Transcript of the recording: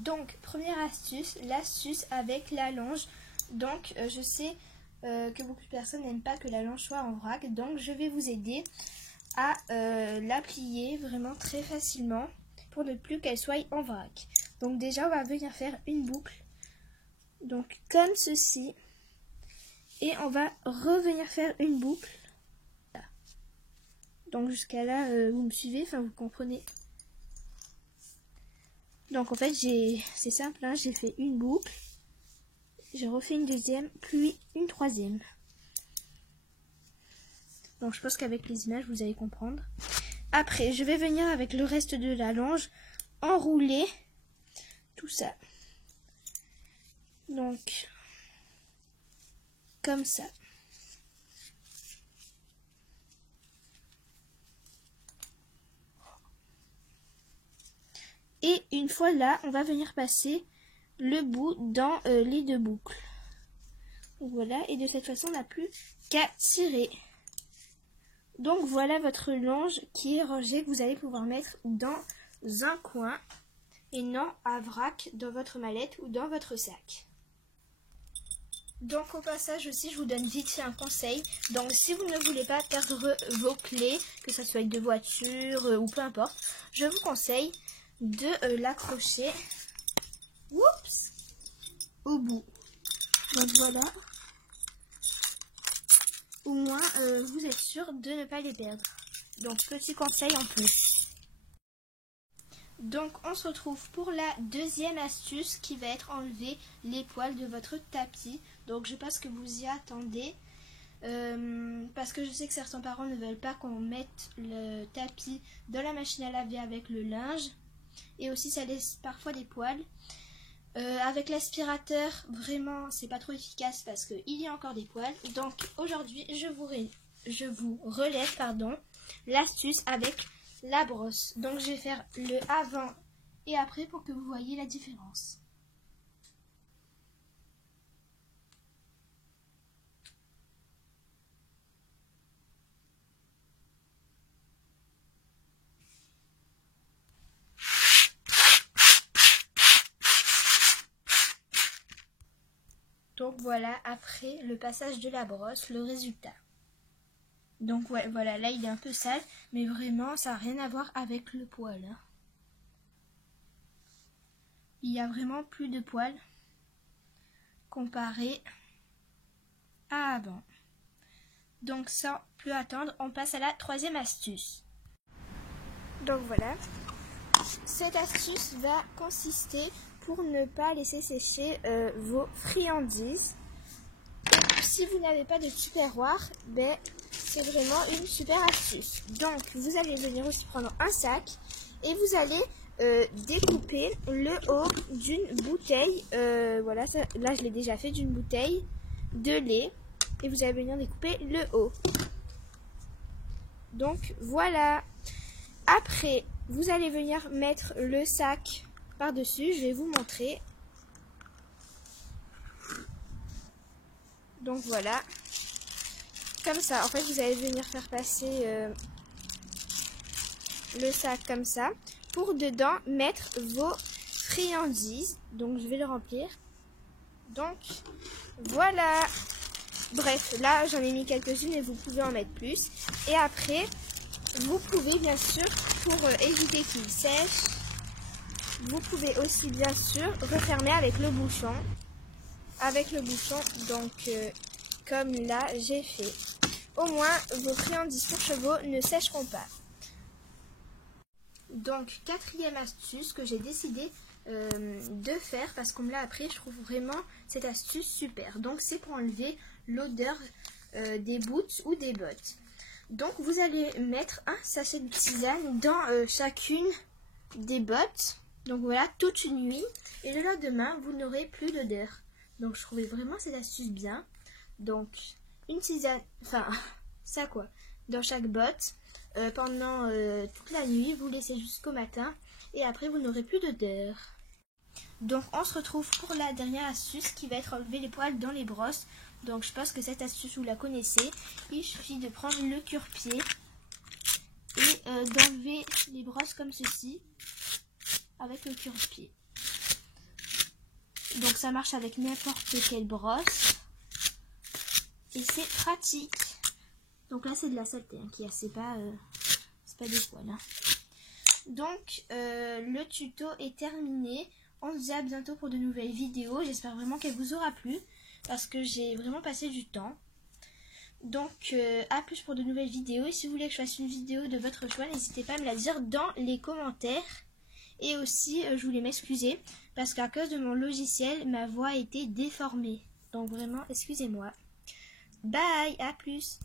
Donc, première astuce, l'astuce avec la longe. Donc, je sais que beaucoup de personnes n'aiment pas que la longe soit en vrac. Donc, je vais vous aider à la plier vraiment très facilement pour ne plus qu'elle soit en vrac. Donc, déjà, on va venir faire une boucle. Donc, comme ceci. Et on va revenir faire une boucle. Donc, jusqu'à là, vous me suivez, enfin, vous comprenez. Donc en fait c'est simple, hein, j'ai fait une boucle, j'ai refait une deuxième, puis une troisième. Donc je pense qu'avec les images vous allez comprendre. Après je vais venir avec le reste de la longe enrouler tout ça. Donc comme ça. Et une fois là, on va venir passer le bout dans les deux boucles. Donc voilà, et de cette façon, on n'a plus qu'à tirer. Donc voilà votre longe qui est rangée, que vous allez pouvoir mettre dans un coin et non à vrac dans votre mallette ou dans votre sac. Donc au passage aussi, je vous donne vite fait un conseil. Donc si vous ne voulez pas perdre vos clés, que ce soit de voiture ou peu importe, je vous conseille de l'accrocher au bout. Donc voilà. Au moins vous êtes sûr de ne pas les perdre. Donc petit conseil en plus. Donc on se retrouve pour la deuxième astuce qui va être enlever les poils de votre tapis. Donc je pense que vous y attendez. Parce que je sais que certains parents ne veulent pas qu'on mette le tapis dans la machine à laver avec le linge. Et aussi ça laisse parfois des poils. Avec l'aspirateur, vraiment c'est pas trop efficace parce qu'il y a encore des poils. Donc aujourd'hui je vous relève l'astuce avec la brosse. Donc je vais faire le avant et après pour que vous voyez la différence. Donc voilà, après le passage de la brosse, le résultat. Donc ouais, voilà, là il est un peu sale, mais vraiment ça n'a rien à voir avec le poil. Hein. Il y a vraiment plus de poils comparé à avant. Donc sans plus attendre, on passe à la troisième astuce. Donc voilà, cette astuce va consister pour ne pas laisser sécher vos friandises. Et si vous n'avez pas de tupperware, ben, c'est vraiment une super astuce. Donc vous allez venir aussi prendre un sac et vous allez découper le haut d'une bouteille. Voilà, ça, là je l'ai déjà fait, d'une bouteille de lait. Et vous allez venir découper le haut. Donc voilà. Après, vous allez venir mettre le sac par-dessus. Je vais vous montrer. Donc voilà. Comme ça. En fait, vous allez venir faire passer le sac comme ça. Pour dedans mettre vos friandises. Donc je vais le remplir. Donc voilà. Bref, là j'en ai mis quelques-unes et vous pouvez en mettre plus. Et après, vous pouvez bien sûr, pour éviter qu'il sèche, vous pouvez aussi bien sûr refermer avec le bouchon. Donc comme là j'ai fait. Au moins vos friandises pour chevaux ne sécheront pas. Donc quatrième astuce que j'ai décidé de faire parce qu'on me l'a appris, je trouve vraiment cette astuce super. Donc c'est pour enlever l'odeur des boots ou des bottes. Donc vous allez mettre un sachet de tisane dans chacune des bottes. Donc voilà, toute une nuit. Et le lendemain, vous n'aurez plus d'odeur. Donc je trouvais vraiment cette astuce bien. Donc une tisane, enfin ça quoi, dans chaque botte. Pendant toute la nuit, vous laissez jusqu'au matin. Et après vous n'aurez plus d'odeur. Donc on se retrouve pour la dernière astuce qui va être enlever les poils dans les brosses. Donc je pense que cette astuce vous la connaissez. Il suffit de prendre le cure-pied et d'enlever les brosses comme ceci avec le cure-pied. Donc ça marche avec n'importe quelle brosse. Et c'est pratique. Donc là c'est de la saleté hein, qui a, c'est pas des poils. Hein. Donc le tuto est terminé. On se dit à bientôt pour de nouvelles vidéos. J'espère vraiment qu'elle vous aura plu. Parce que j'ai vraiment passé du temps. Donc à plus pour de nouvelles vidéos. Et si vous voulez que je fasse une vidéo de votre choix, n'hésitez pas à me la dire dans les commentaires. Et aussi je voulais m'excuser. Parce qu'à cause de mon logiciel, ma voix a été déformée. Donc vraiment, excusez-moi. Bye, à plus.